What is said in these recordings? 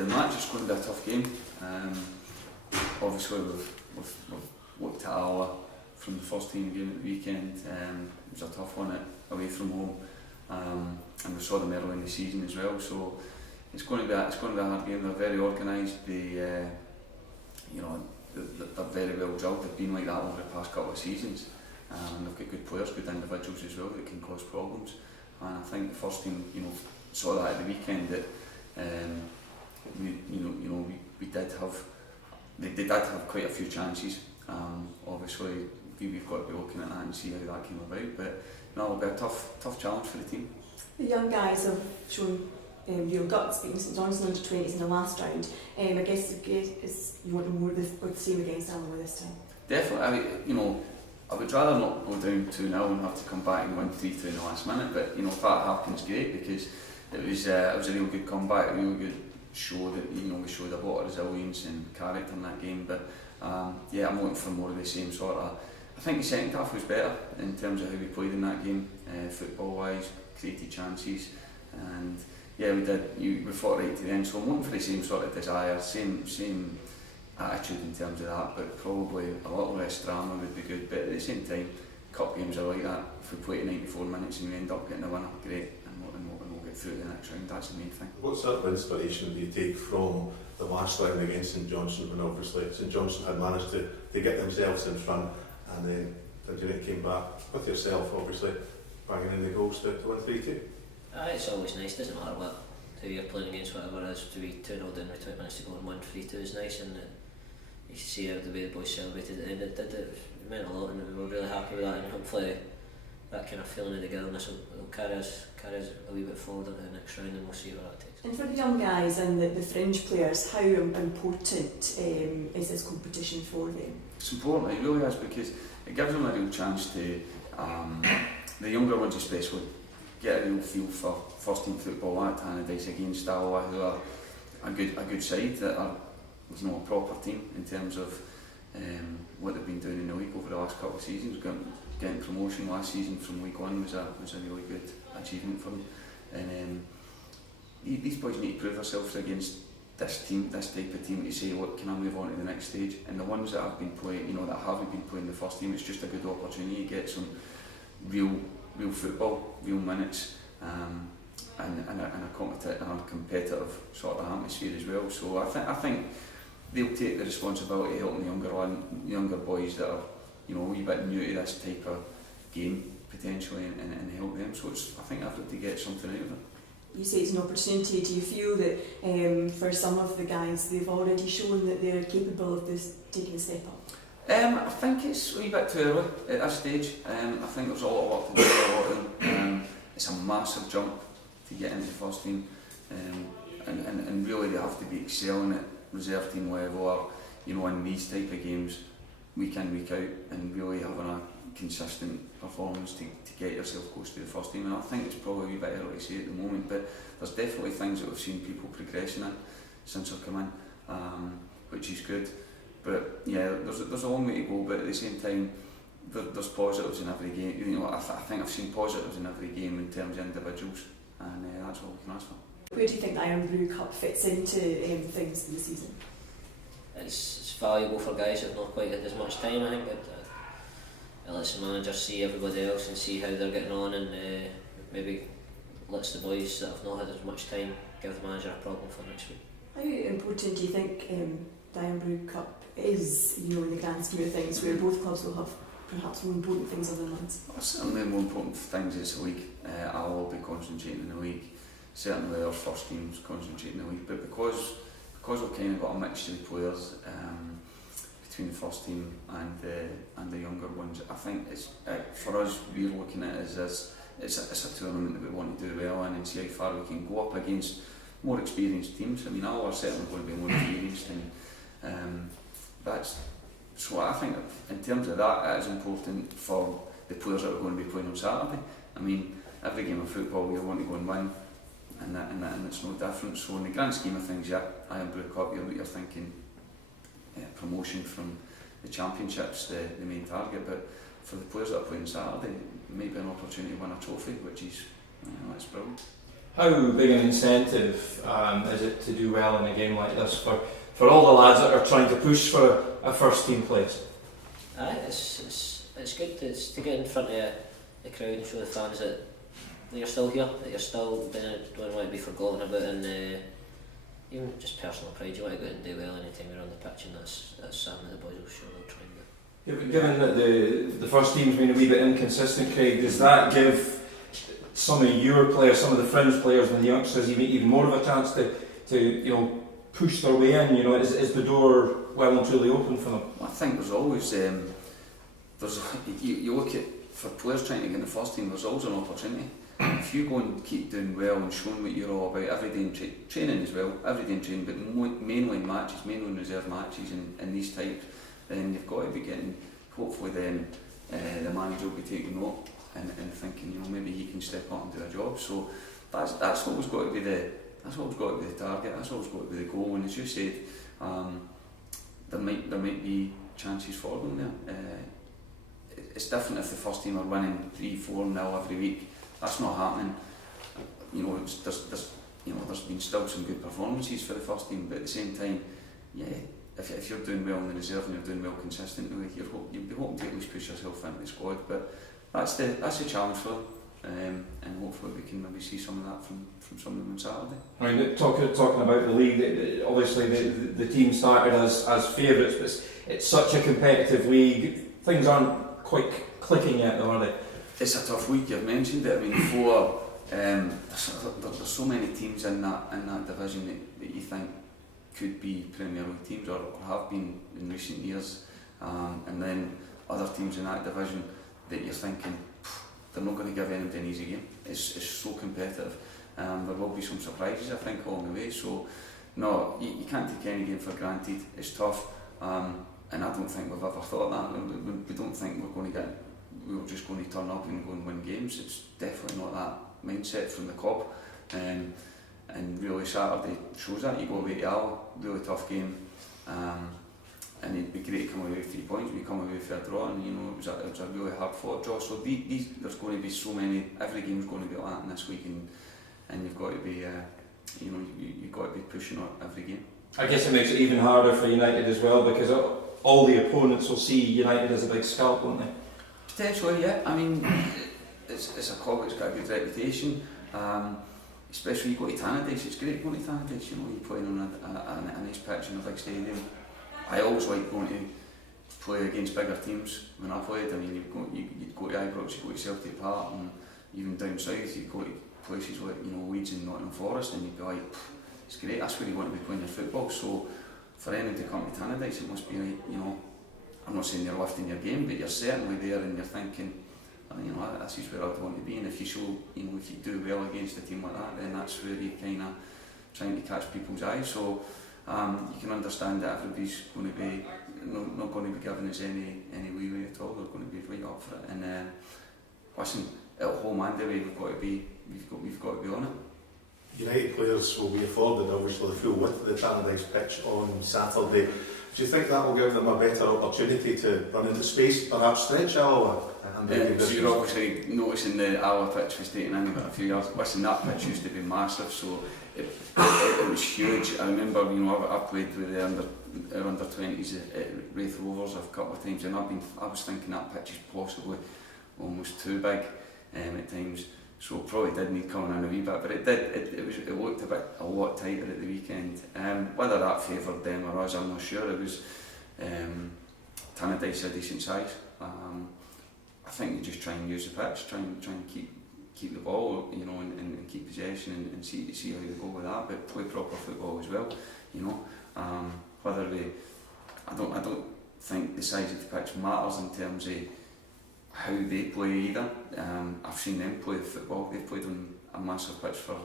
the match, it's going to be a tough game. Obviously we've looked at Alloa from the first team game at the weekend. It was a tough one away from home, and we saw them early in the season as well. So it's going to be a hard game. They're very organised. They're very well drilled. They've been like that over the past couple of seasons, and they've got good players, good individuals as well that can cause problems. And I think the first team, saw that at the weekend that we did have. They did have quite a few chances. Obviously, we've got to be looking at that and see how that came about. But it'll be a tough challenge for the team. The young guys have shown real guts, beating St Johnstone under 20s in the last round. I guess you want more of the same against Alloa this time. Definitely. I would rather not go down 2-0 and have to come back and win 3-2 in the last minute. But if that happens, great, because it was a real good comeback, a real good show that we showed a lot of resilience and character in that game. But I'm looking for more of the same sort of. I think the second half was better in terms of how we played in that game, football wise, created chances, and we did. We fought right to the end. So I'm looking for the same sort of desire, same attitude in terms of that, but probably a little less drama would be good. But at the same time, cup games are like that. If we play 94 minutes and we end up getting a winner, great, and we'll get through the next round. That's the main thing. What sort of inspiration do you take from the last round against St Johnstone, when obviously St Johnstone had managed to get themselves in front, and then Dundee United came back with yourself, obviously banging in the goals to win 3-2? It's always nice, doesn't matter who you're playing against, whatever it is, to be 2-0 down with 20 minutes to go and win 3-2 is nice, and you see how the way the boys celebrated at the end, it meant a lot, and we were really happy with that, and hopefully that kind of feeling of togetherness will carry us a wee bit forward into the next round, and we'll see where that takes. And for the young guys and the fringe players, how important is this competition for them? It's important, it really is, because it gives them a real chance to, the younger ones especially, get a real feel for first team football at Tannadice against Alloa, who are a good side, that are a proper team in terms of what they've been doing in the league over the last couple of seasons. Getting promotion last season from League One was a really good achievement for them. And these boys need to prove themselves against this type of team, to say, look, can I move on to the next stage? And the ones that have been playing, that haven't been playing the first team, it's just a good opportunity to get some real football, real minutes, and a competitive sort of atmosphere as well. So I think they'll take the responsibility of helping the younger boys that are a wee bit new to this type of game potentially, and help them. So I think I've got to get something out of it. You say it's an opportunity. Do you feel that for some of the guys they've already shown that they're capable of taking a step up? I think it's a wee bit too early at this stage. I think there's a lot of work to do for a lot of them. It's a massive jump to get into the first team, and really they have to be excelling at reserve team level, or in these type of games week in, week out, and really having a consistent performance to get yourself close to the first team. And I think it's probably a wee bit early to say at the moment, but there's definitely things that we've seen people progressing in since I've come in, which is good. But there's a long way to go, but at the same time there's positives in every game. I think I've seen positives in every game in terms of individuals, and that's all we can ask for. Where do you think the IRN BRU Cup fits into things in the season? It's valuable for guys that have not quite had as much time. I think it lets the manager see everybody else and see how they're getting on, and maybe lets the boys that have not had as much time give the manager a problem for next week. How important do you think the IRN BRU Cup is, in the grand scheme of things, where both clubs will have perhaps more important things other than ones? Well, certainly the more important things is the league. I'll all be concentrating in the league. Certainly our first team's concentrating in the league, but because we've kind of got a mixture of players between the first team and the younger ones, I think it's for us, we're looking at it as it's a tournament that we want to do well in and see how far we can go up against more experienced teams. I mean, Alloa are certainly going to be more experienced, and so I think in terms of that, it is important for the players that are going to be playing on Saturday. I mean, every game of football you want to go and win, and it's no different. So in the grand scheme of things, IRN BRU Cup, you're thinking promotion from the championships, the main target. But for the players that are playing Saturday, it may be an opportunity to win a trophy, which is that's brilliant. How big an incentive is it to do well in a game like this for all the lads that are trying to push for a first team place? It's good to get in front of the crowd and show the fans that you're still here, that you're still don't want to be forgotten about, and even just personal pride. You want to go out and do well anytime you're on the pitch, and that's something that the boys will sure they'll try and do. Yeah, but given that the first team's been a wee bit inconsistent, Craig, does that give some of your players, some of the fringe players and the youngsters even more of a chance to push their way in? Is the door well and truly open for them? I think there's always you look at, for players trying to get in the first team, there's always an opportunity. If you go and keep doing well and showing what you're all about every day in training as well, every day in training, but mainly in matches, mainly in reserve matches and these types, then you've got to be getting, hopefully then the manager will be taking note and thinking, maybe he can step up and do a job. So that's always got to be the target. That's always got to be the goal. And as you said, there might be chances for them there. It's different if the first team are winning 3-4-0 every week. That's not happening. There's been still some good performances for the first team, but at the same time, if you're doing well in the reserve and you're doing well consistently, you'll be hoping to at least push yourself into the squad. But that's the challenge for them, and hopefully we can maybe see some of that from some of them on Saturday. I mean, talking about the league, obviously the team started as favourites, but it's such a competitive league. Things aren't quite clicking yet, though, are they? It's a tough week. You've mentioned it. I mean, there's so many teams in that division that you think could be Premier League teams or have been in recent years, and then other teams in that division that you're thinking they're not going to give anybody an easy game. It's so competitive. There will be some surprises, I think, along the way. So no, you can't take any game for granted. It's tough, and I don't think we've ever thought that. We don't think we're just going to turn up and go and win games. It's definitely not that mindset from the club. And really Saturday shows that. You go away to Alloa, really tough game, and it'd be great to come away with 3 points. We come away with a draw, and it was a really hard fought draw. So there's going to be so many. Every game's going to be like that this week, and you've got to be you've got to be pushing on every game. I guess it makes it even harder for United as well, because all the opponents will see United as a big scalp, won't they? Potentially, yeah. I mean, it's a club that's got a good reputation. Especially you go to Tannadice, it's great going to Tannadice, you're playing on a nice pitch in a big stadium. I always like going to play against bigger teams when I played. I mean, you'd go to Ibrox, you'd go to Celtic Park, and even down south you'd go to places like Leeds and Nottingham Forest, and you'd be like, it's great, that's where you want to be playing your football. So for anyone to come to Tannadice, it must be like, I'm not saying you're lifting your game, but you're certainly there and you're thinking, this is where I'd want to be. And if you show, if you do well against a team like that, then that's where you're kind of trying to catch people's eyes. So you can understand that everybody's going to be not going to be giving us any leeway at all. They're going to be right up for it. And listen, at home and away, we've got to be on it. United players will be afforded obviously the full width of the Tannadice pitch on Saturday. Do you think that will give them a better opportunity to run into space, perhaps stretch Alloa? So you're obviously noticing the Alloa pitch was taken in about a few years. Listen, that pitch used to be massive, so it was huge. I remember, I played with the under 20s at Wraith Rovers a couple of times, and I was thinking that pitch is possibly almost too big at times. So it probably did need coming in a wee bit, but it looked a lot tighter at the weekend. Whether that favoured them or us, I'm not sure. It was Tannadice a decent size. I think you just try and use the pitch, try and keep the ball, and keep possession and see how you go with that, but play proper football as well. I don't think the size of the pitch matters in terms of how they play either. I've seen them play football. They've played on a massive pitch for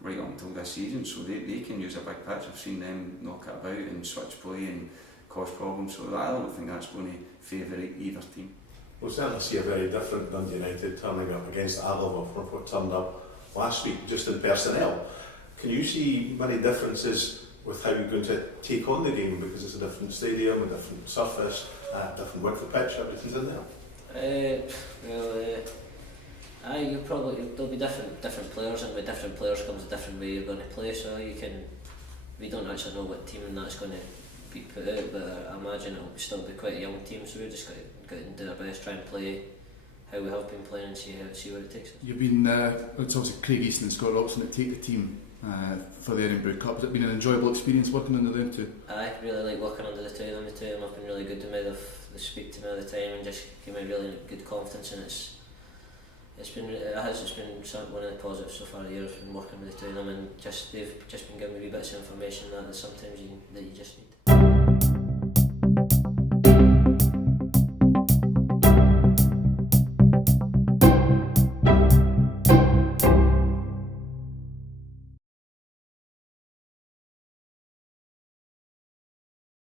right up until this season, so they can use a big pitch. I've seen them knock it about and switch play and cause problems, so I don't think that's going to favour either team. We'll certainly see a very different Dundee United turning up against Alloa from what turned up last week, just in personnel. Can you see many differences with how you're going to take on the game, because it's a different stadium, a different surface, different width of pitch, everything's in there? There'll be different players, and with different players comes a different way you're going to play. So we don't actually know what team that's going to be put out, but I imagine it'll still be quite a young team. So we're just got to do our best, try and play how we have been playing, and see where it takes us. You've been, it's obviously Craig Easton and Scott Robson that take the team for the IRN BRU Cup. Has it been an enjoyable experience working under them two? I really like working under the two of them. The two of them have been really good to me. They speak to me all the time and just give me really good confidence, and it's been one of the positives so far the year. Has been working with the two of them, and they've just been giving me wee bits of information that sometimes you just need.